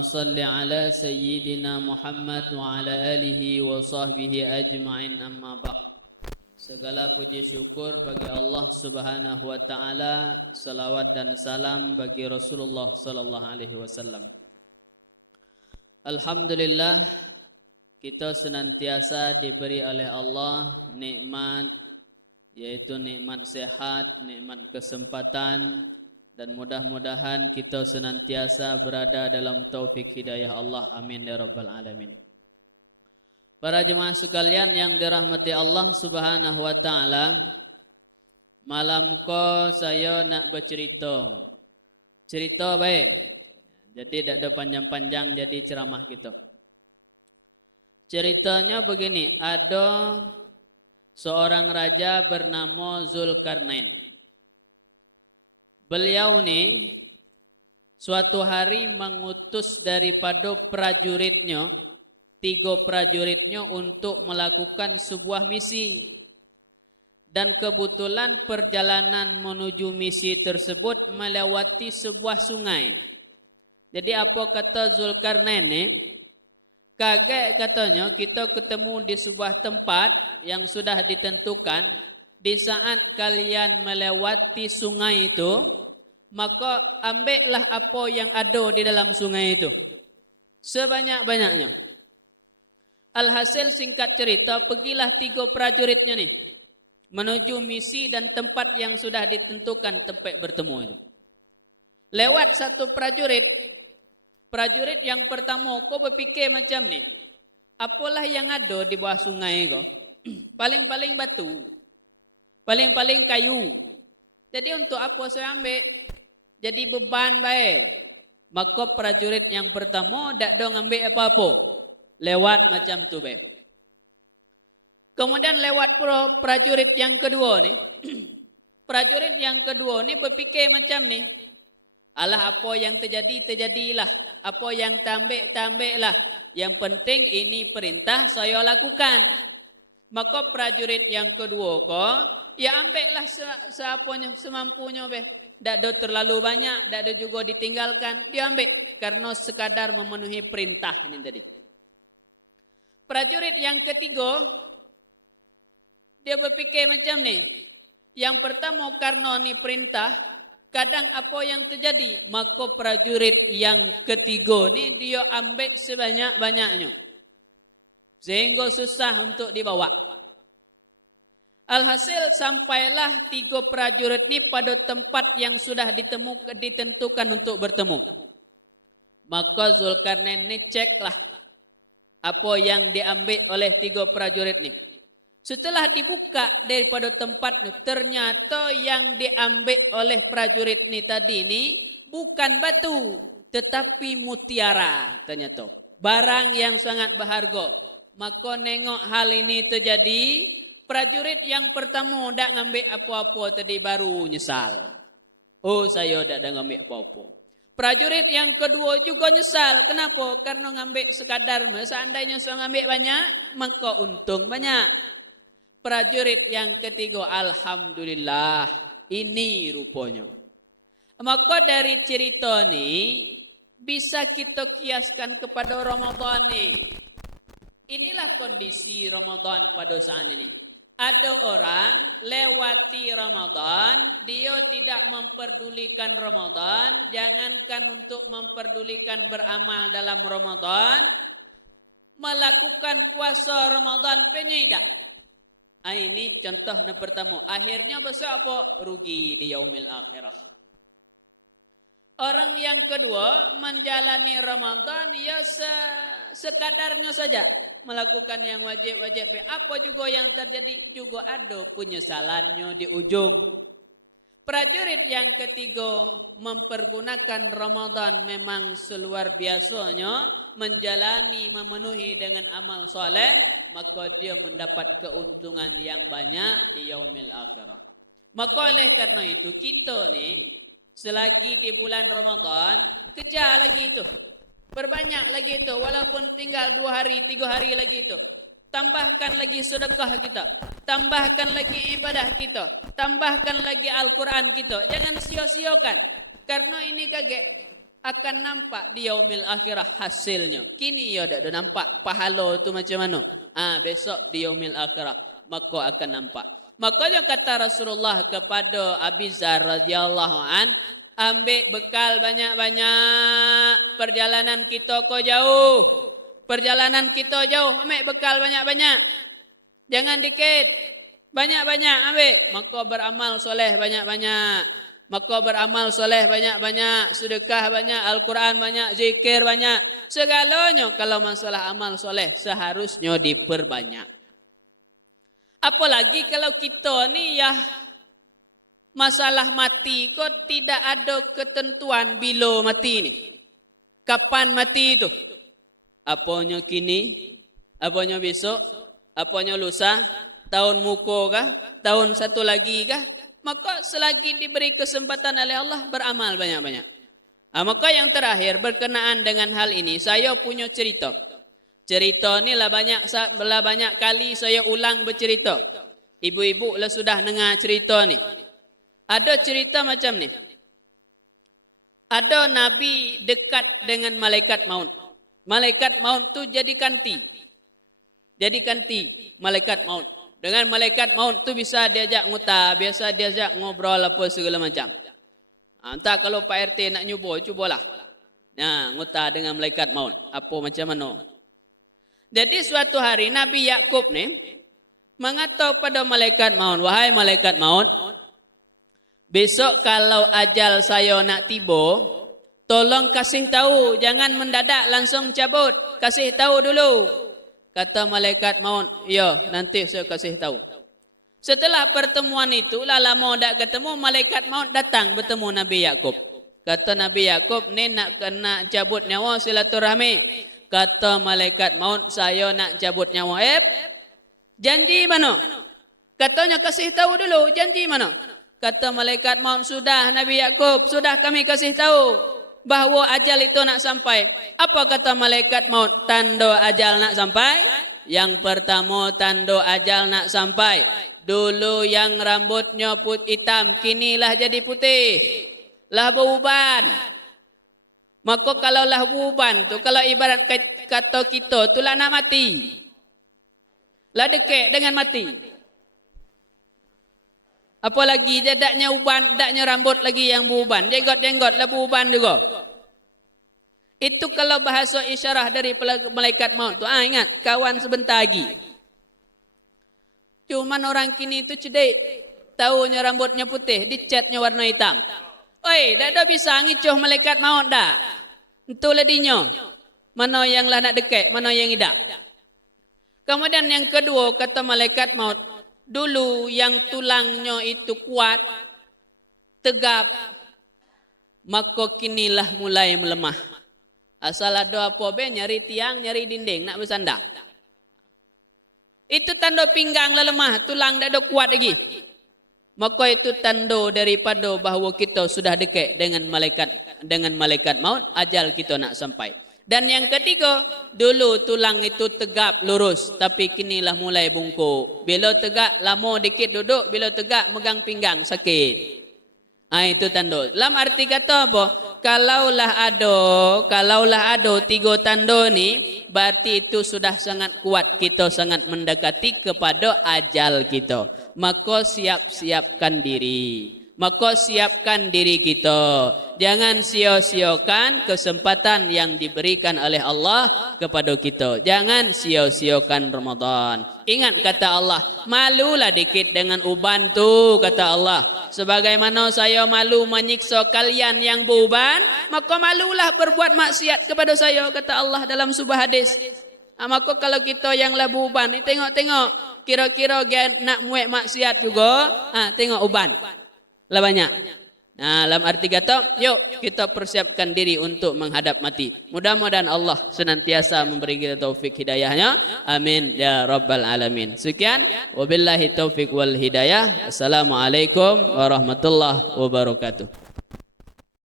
صل على سيدنا محمد وعلى آله وصحبه أجمعين أما بعد. Segala puji syukur bagi Allah Subhanahu wa taala, salawat dan salam bagi Rasulullah sallallahu alaihi wasallam. Alhamdulillah, kita senantiasa diberi oleh Allah nikmat, yaitu nikmat sehat, nikmat kesempatan, dan mudah-mudahan kita senantiasa berada dalam taufik hidayah Allah. Amin ya rabbal alamin. Para jemaah sekalian yang dirahmati Allah Subhanahu wa taala, malam ko saya nak bercerita. Cerita baik. Jadi tak ada panjang-panjang jadi ceramah kita. Ceritanya begini, ada seorang raja bernama Zulkarnain. Beliau ni suatu hari mengutus daripada prajuritnya, 3 prajuritnya untuk melakukan sebuah misi. Dan kebetulan perjalanan menuju misi tersebut melewati sebuah sungai. Jadi apa kata Zulkarnain ni? Kaget katanya, kita ketemu di sebuah tempat yang sudah ditentukan. Di saat kalian melewati sungai itu, maka ambillah apa yang ada di dalam sungai itu. Sebanyak-banyaknya. Alhasil singkat cerita, pergilah 3 prajuritnya ni menuju misi dan tempat yang sudah ditentukan tempat bertemu itu. Lewat satu prajurit yang pertama, kau berfikir macam ni, apalah yang ada di bawah sungai kau? Paling-paling batu, paling-paling kayu. Jadi untuk apa saya ambil? Jadi beban baik. Maka prajurit yang pertama tak ada ambil apa-apa. Lewat macam tu baik. Kemudian lewat prajurit yang kedua ni. Prajurit yang kedua ni berfikir macam ni. Alah, apa yang terjadi, terjadilah. Apa yang tambik lah. Yang penting ini perintah saya lakukan. Maka prajurit yang kedua ko, ya ambillah seapanya, semampunya beh. Tak ada terlalu banyak, tak ada juga ditinggalkan. Dia ambil karena sekadar memenuhi perintah ini tadi. Prajurit yang ketiga, dia berfikir macam ni. Yang pertama, karena ni perintah, kadang apa yang terjadi, maka prajurit yang ketiga ni dia ambil sebanyak-banyaknya. Sehingga susah untuk dibawa. Alhasil sampailah 3 prajurit ni pada tempat yang sudah ditentukan untuk bertemu. Maka Zulkarnain ni ceklah apa yang diambil oleh 3 prajurit ni. Setelah dibuka daripada tempat ni, ternyata yang diambil oleh prajurit ni tadi ni bukan batu, tetapi mutiara ternyata. Barang yang sangat berharga. Maka nengok hal ini terjadi, prajurit yang pertama tak ngambil apa-apa tadi baru nyesal. Oh, saya tak ada ngambil apa-apa. Prajurit yang kedua juga nyesal. Kenapa? Karena ngambil sekadar. Seandainya saya ngambil banyak, maka untung banyak. Prajurit yang ketiga, alhamdulillah, ini rupanya. Maka dari cerita ni bisa kita kiaskan kepada Ramadan ni. Inilah kondisi Ramadan pada saat ini. Ada orang lewati Ramadan, dia tidak memperdulikan Ramadan, jangankan untuk memperdulikan beramal dalam Ramadan, melakukan puasa Ramadan penyidak. Ini contoh yang pertama. Akhirnya besar apa? Rugi di yaumil akhirah. Orang yang kedua menjalani Ramadan ya sekadarnya saja. Melakukan yang wajib-wajib. Apa juga yang terjadi juga ada penyesalannya di ujung. Prajurit yang ketiga mempergunakan Ramadan memang seluar biasanya. Menjalani, memenuhi dengan amal soleh. Maka dia mendapat keuntungan yang banyak di yaumil akhirah. Maka oleh karena itu kita ni selagi di bulan Ramadan, kejar lagi itu. Perbanyak lagi itu. Walaupun tinggal 2 hari, 3 hari lagi itu. Tambahkan lagi sedekah kita. Tambahkan lagi ibadah kita. Tambahkan lagi Al-Quran kita. Jangan sia-siakan. Karena ini kaget. akan nampak di yaumil akhirah hasilnya. Kini ya dak nampak pahala tu macam mana. Besok di yaumil akhirah maka akan nampak. Makanya kata Rasulullah kepada Abi Zar radhiyallahu an, ambil bekal banyak-banyak, perjalanan kita kau jauh. Perjalanan kita jauh, ambil bekal banyak-banyak. Jangan dikit. Banyak-banyak ambil. Maka beramal soleh banyak-banyak. Maka beramal soleh banyak-banyak. Sedekah banyak, Al-Quran banyak, zikir banyak. Segalanya kalau masalah amal soleh seharusnya diperbanyak. Apalagi kalau kita ni ya masalah mati kok tidak ada ketentuan bila mati ni. Kapan mati itu? Apanya kini? Apanya besok? Apanya lusa? Tahun muka kah? Tahun satu lagi kah? Maka selagi diberi kesempatan oleh Allah beramal banyak-banyak. Maka yang terakhir berkenaan dengan hal ini saya punya cerita. Cerita ni lah banyak kali saya ulang bercerita. Ibu-ibu lah sudah dengar cerita ni. Ada cerita macam ni. Ada Nabi dekat dengan malaikat maut. Malaikat maut tu jadi kanti. Jadi kanti malaikat maut. Dengan malaikat maut tu bisa diajak ngutar, biasa diajak ngobrol apa segala macam. Entah kalau Pak RT nak cubalah. Ngutar dengan malaikat maut. Apa macam mana? Jadi suatu hari Nabi Yakub ni mengatakan pada malaikat maut, wahai malaikat maut, besok kalau ajal saya nak tiba, tolong kasih tahu, jangan mendadak langsung cabut, kasih tahu dulu. Kata malaikat maut, ya nanti saya kasih tahu. Setelah pertemuan itu, lama tak ketemu, malaikat maut datang bertemu Nabi Yakub. Kata Nabi Yakub, ni nak kena cabut nyawa silaturahmi. Kata malaikat maut, saya nak cabut nyawa. Janji mana? Katanya kasih tahu dulu, janji mana? Kata malaikat maut, sudah Nabi Yakub, sudah kami kasih tahu bahawa ajal itu nak sampai. Apa kata malaikat maut? Tanda ajal nak sampai. Yang pertama tanda ajal nak sampai. Dulu yang rambutnya hitam, kinilah jadi putih. Lah beruban. Maka kalau lah beruban tu, kalau ibarat kata kita tu lah nak mati. Lah dekek dengan mati. Apalagi dia daknya uban, daknya rambut lagi yang beruban. Jenggot-jenggot lah beruban juga. Itu kalau bahasa isyarah dari malaikat maut tu. Ingat, kawan sebentar lagi. Cuman orang kini tu cedik. Tahunya rambutnya putih, dicatnya warna hitam. Oi, dah bisa ngicuh malaikat maut dah. Itulah dinyo. Mana yang lah nak dekat, mana yang tidak. Kemudian yang kedua, kata malaikat maut, dulu yang tulangnya itu kuat, tegap, maka kinilah mulai melemah. Asal ada apa be, nyari tiang, nyari dinding, nak bersandar. Itu tanda pinggang lah lemah, tulang tak ada kuat lagi. Maka itu tanda daripada bahawa kita sudah dekat dengan malaikat maut, ajal kita nak sampai. Dan yang ketiga, dulu tulang itu tegap lurus, tapi kinilah mulai bungkuk. Bila tegak lama dikit duduk, bila tegak megang pinggang sakit. Itu tanda. Dalam arti kata apa? Kalaulah ada tiga tanda ni, berarti itu sudah sangat kuat, kita sangat mendekati kepada ajal kita. Maka siapkan diri. Maka siapkan diri kita. Jangan sia-siakan kesempatan yang diberikan oleh Allah kepada kita. Jangan sia-siakan Ramadan. Ingat kata Allah, malulah dikit dengan uban tu, kata Allah. Sebagaimana saya malu menyiksa kalian yang beruban, maka malulah berbuat maksiat kepada saya, kata Allah dalam sebuah hadis. Maka kalau kita yang lah beruban, tengok-tengok. Kira-kira nak muat maksiat juga, tengok uban. Lah banyak. Dalam arti kata, yuk kita persiapkan diri untuk menghadap mati. Mudah-mudahan Allah senantiasa memberi kita taufik hidayahnya. Amin ya rabbal alamin. Sekian, wabillahi taufik wal hidayah. Assalamualaikum warahmatullahi wabarakatuh.